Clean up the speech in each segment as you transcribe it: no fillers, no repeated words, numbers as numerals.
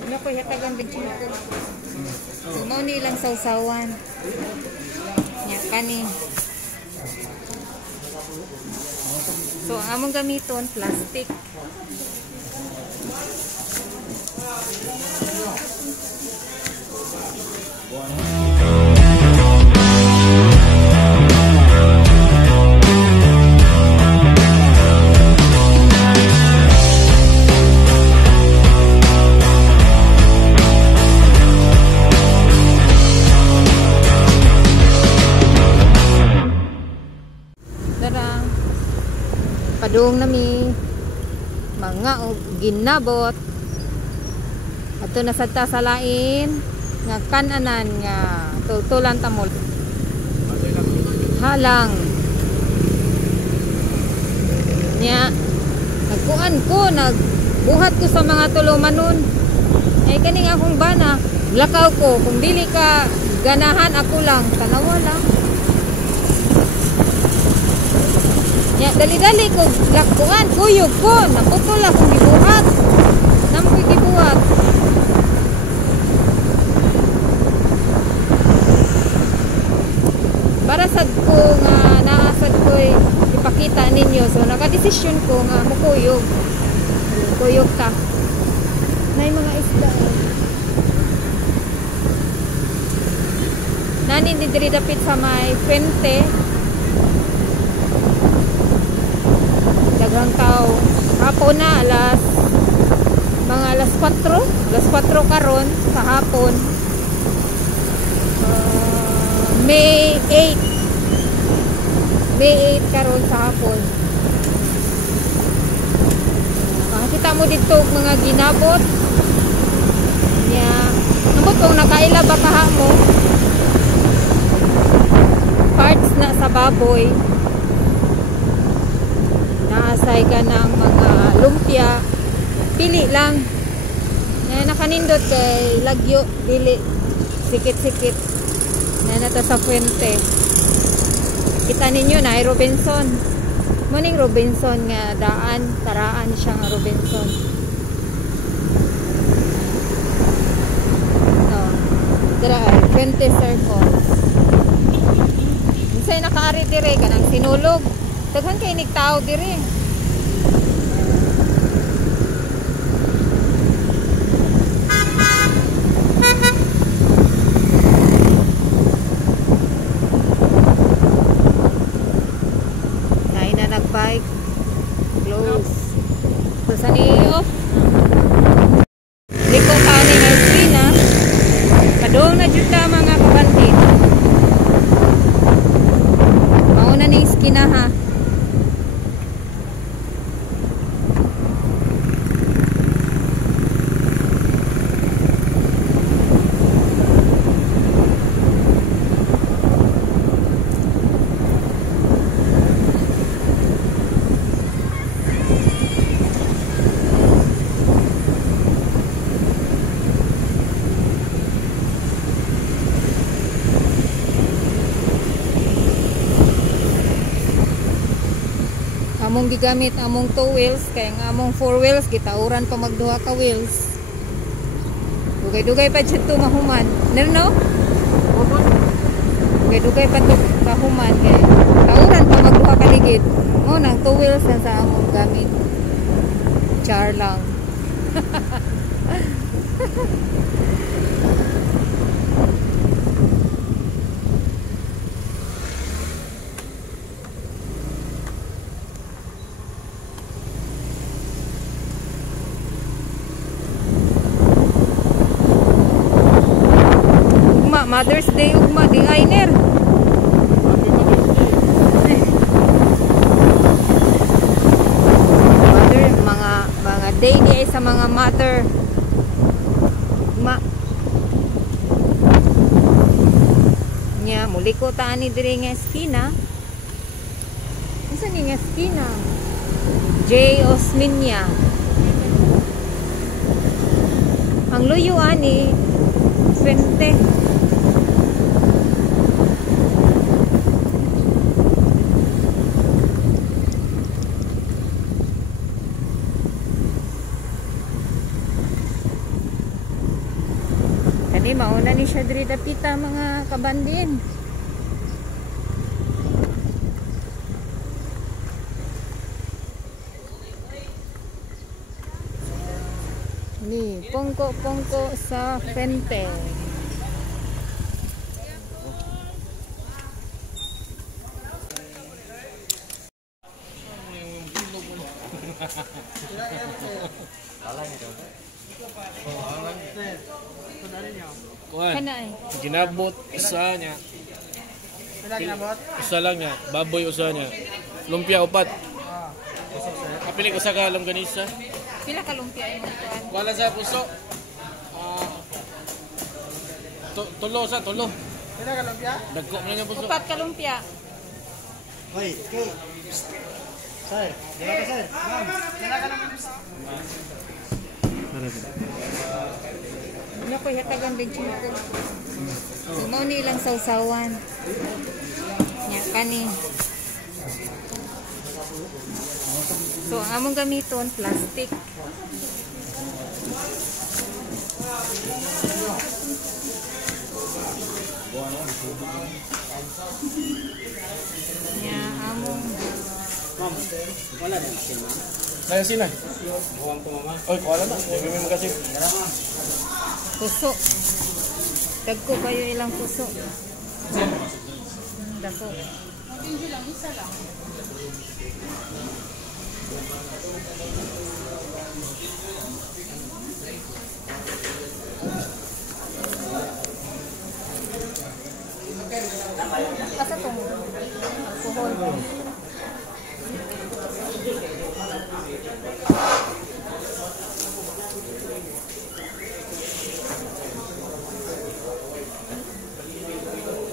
Ano ko hatagang bitchin ko. Mau nilang sausawan. Nya kani. So among gamiton plastic. Padung nami mga ginabot ato nasadta sa lain nga kananan nga tutulan tamol halang nya nagkuan ko nagbuhat ko sa mga tulumanon ay kaning akong bana lakaw ko kung dili ka ganahan ako lang tanawa lang. Ya, dali-dali ko lakuan, kuyog ko, naputol akong gibuhat. Namoy gibuhat. Para sad ko nga naasad ko ipakita ninyo. So naka-desisyon ko nga mukuyog. Kuyog ta. Nay mga isda. Nani diri dapit sa may Fuente. Daghang tao hapon na mga alas 4 karon sa hapon. May 8 karon sa hapon. Makita mo dito mga ginabot nya amot kung nakaila ba kaha mo parts na sa baboy. Naasay ka ng mga lumpia, pili lang na nakanindot kay lagyo, dili sikit-sikit na nata sa Fuente. Kita ninyo na ay Robinson muning Robinson nga daan, taraan siya nga Robinson. Dara ay Fuente Circle. Unsay nakaari dire kanang sinulog. Daghan kay nigtao diri. Nay na nagbike. Close. So sa ni-off. Liko kani nga eskwina. Padung na jud ta mga kabandit. Mao na ni eskwina ha. Among gigamit among 2 wheels kay nga among 4 wheels gitauran pa magduha ka wheels. Dugay-dugay pa jud to mahuman. No? Dugay-dugay pa to mahuman kay tauran pa magduha ka ligid. Mo nang 2 wheels na sa among gamit. Char lang. Mother's Day ugma di Ainer. Mother mga day di sa mga mother. Nya muli ko taani diri nga esquina. Unsa ni nga esquina? J. Osminia. Ang luyo ani Fuente. Ni mauna ni siya diri dapita mga kabandin. Ni pongko-pongko sa Fuente. Kana eh. Ginabot usa niya. Usa lang niya, baboy usa niya. Lumpia upat. Kapili usa ka longganisa. Pila ka lumpia imong kuan? Wala sa puso. Tulo sa tulo. Pila ka lumpia? Dagko na niya puso. 4 ka lumpia. Hoy, okay. Sir, pila ka sir? Ma'am, pila ka lumpia? Ano ko hatagan din ko. So mao ni ilang sausawan. Nya kani. So ang among gamiton plastic. Nya among Ma'am, wala na akin ma'am. Saya sila. Buwang ko mama. Oy, wala na. Gawin mo kasi. puso. Dagko kayo ilang puso. Dako. Hindi lang, isa lang. Asa itong alcohol?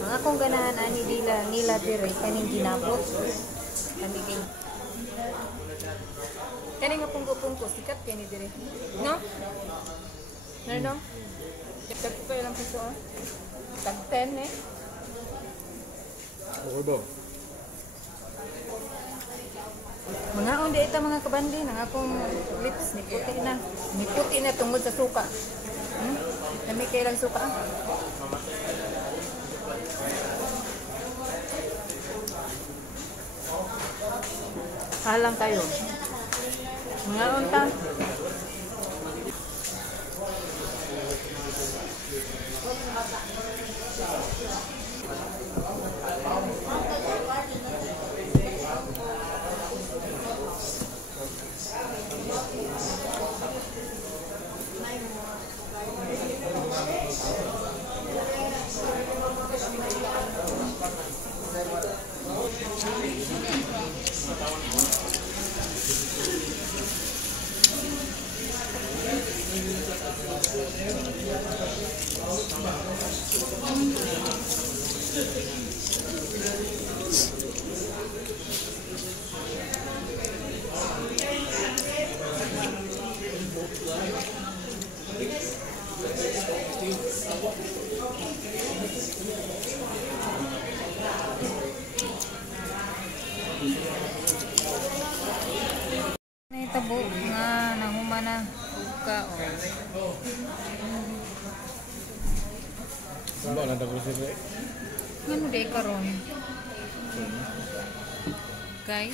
Ang akong ganahan ani nila dire kaning ginabot. Kani kay kani nga pungko-pungko sikat kani dire. No? No? Dagdag pa ilang puso ah. Tag 10 eh. Odo. Mga undi ita mga kabandi ang akong lips ni puti na. Ni puti na tungod sa suka. Dami kay lang suka. Halang kayo. Mga unta. Tabo nga nahuma na uka o Samba lang dagko sila. ngano day karon kay